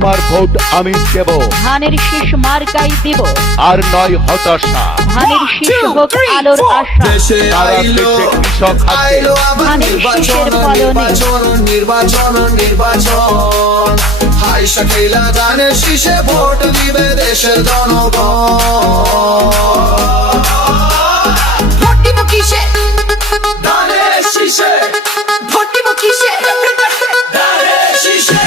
তোমার ভোট আমি দেব, ধানের শীষ মার্কাই দিব, আর নয় হতাশা। ধানের শীষ হোক আলোর আশা। দেশে আইলো কৃষক আইলো আবার ধানের শীষের নির্বাচন নির্বাচন নির্বাচন হাই শাকিলা ধানের শীষে ভোট দিবে দেশের জনগণ। ভোট দিব কিসে? ধানের শীষে, ভোট দিব কিসে? ধানের শীষে।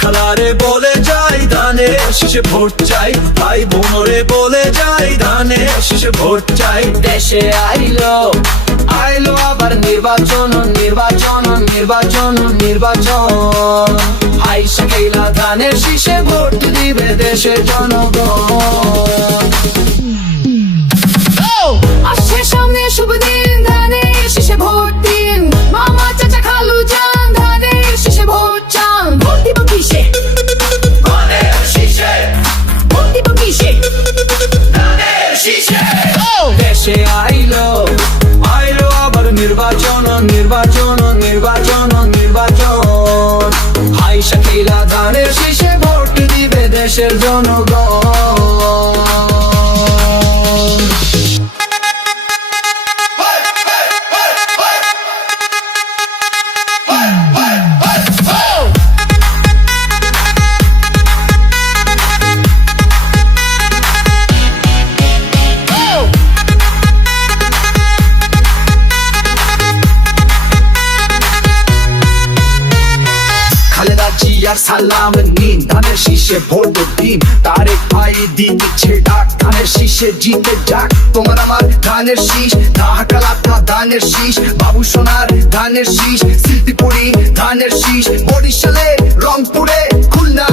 খালারে বলে যাই ধানের শীষে ভোট চাই, ভাই বোনরে বলে যাই ধানের শীষে ভোট চাই। দেশে আইলো আইলো আবার নির্বাচন নির্বাচন নির্বাচন নির্বাচন হাই শাকিলা ধানের শীষে ভোট দিবে দেশের জনগণ। আসছে সামনে শুভ দিন, ধানের শীষে ভোট দিন। মামা চাচা খালু যান, ধানের শীষে ভোট চান। ভোট দিব কিসে? ধানের শীষে, ভোট দিব কিসে? ধানের শীষে। দেশে আইলো আইলো আবার নির্বাচন নির্বাচন নির্বাচন নির্বাচন হাই শাকিলা ধানের শীষে ভোট দিবে দেশের জনগণ। খালেদা জিয়ার সালাম নিন, ধানের শীষে ভোট দিন। তারেক ভাই দিচ্ছে ডাক, ধানের শীষে জিতে যাক। তোমার আমার ধানের শীষ, ঢাকা লাথা ধানের শীষ, বাবু সোনার ধানের শীষ, শিল্পীপুরি ধানের শীষ, বরিশালে রংপুরে খুলনা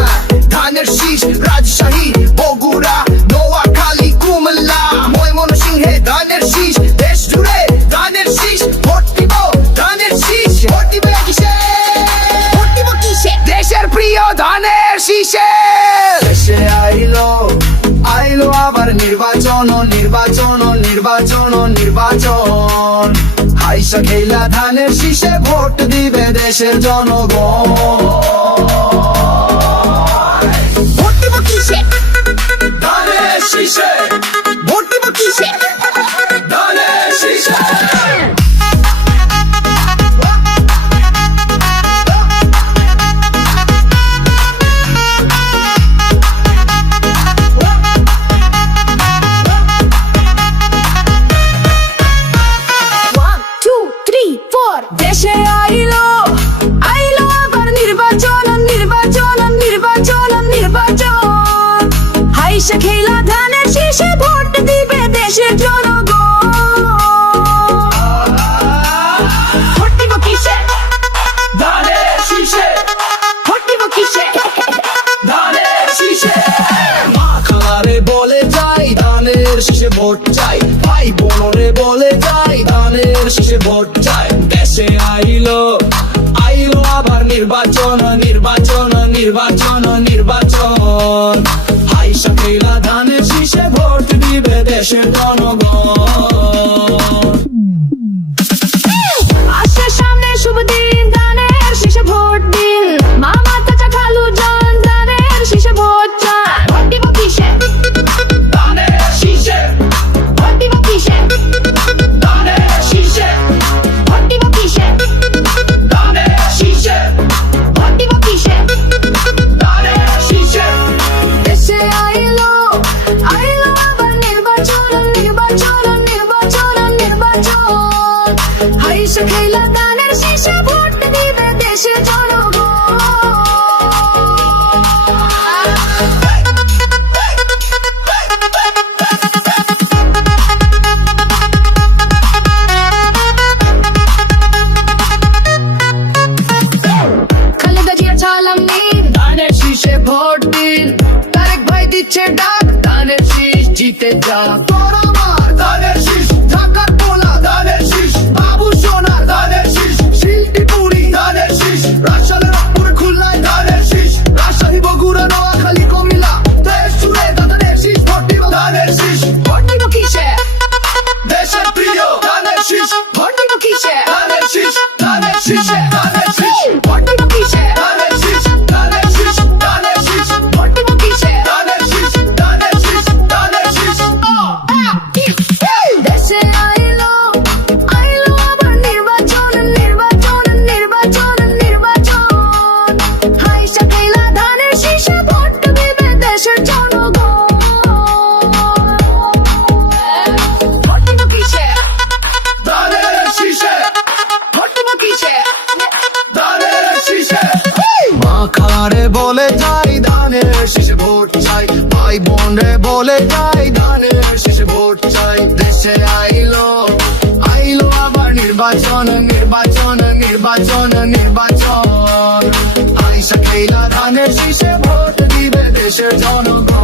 ধানের শীষ, রাজশাহী বগুড়া নোয়াখালী কুমিল্লা ময়মনসিংহে ধানের শীষ। দেশ জুড়ে ধানের শীষ, ভোট দিব ধানের শীষ। ভোট দিবে কিসে? ভোট দিব কিসে? দেশের প্রিয় ধানের শীষে। দেশে আইলো আইলো আবার নির্বাচন নির্বাচন নির্বাচন নির্বাচন হাই শাকিলা ধানের শীষে ভোট দিবে দেশের জনগণ। ভোট দিব কিসে? ধানের শীষে, ভোট দিব কিসে? ধানের শীষে। One, two, three, four. দেশে আইলো আইলো আবার নির্বাচন নির্বাচন নির্বাচন নির্বাচন হাই শাকিলা ধানের শীষে ভোট দিবে দেশের জনগণ। ভোট দিব কিসে? ধানের শীষে, ভোট দিব কিসে? ধানের শীষে। মা খালারে বলে যাই ধানের শীষে ভোট চাই, ভাই বোনরে বলে যাই ধানের শীষে ভোট চাই। দেশে আইলো আইলো আবার নির্বাচন নির্বাচন নির্বাচন নির্বাচন হাই শাকিলা ধানের শীষে ভোট দিবে দেশের জনগণ। আসছে সামনে শুভ দিন, ধানের শীষে ভোট দিন। মামা চাচা খালু যান, ধানের শীষে ভোট চান। ভোট দিব কিসে? ধানের শীষে, ভোট দিব কিসে? ধানের শীষে, ভোট দিব কিসে? ধানের শীষে, ভোট দিব কিসে? ধানের শীষে। দেশে আইলো আইলো আবার নির্বাচন নির্বাচন নির্বাচন নির্বাচন হাই শাকিলা ধানের শীষে ভোট দিবে দেশের জনগণ। খালেদা জিয়ার সালাম নিন, ধানের শীষে ভোট দিন। তারেক ভাই দিচ্ছে ডাক, ধানের শীষ জিতে যাক। তোর আমার ধানের শীষ, ঢাকার পোলা ধানের শীষ, বাবু সোনার ধানের শীষ, শিল্পীপুরি ধানের শীষ, রাজশাহী রংপুর খুলনায় ধানের শীষ, রাজশাহী বগুড়া যাই ধানের শীষে ভোট চাই ভাই বোন রে বলে যাই ধানের শীষে ভোট চাই দেশে আইলো আইলো আবার নির্বাচন নির্বাচন নির্বাচন নির্বাচন আইসা খেলা ধানের শীষে ভোট দিবে দেশের জনগণ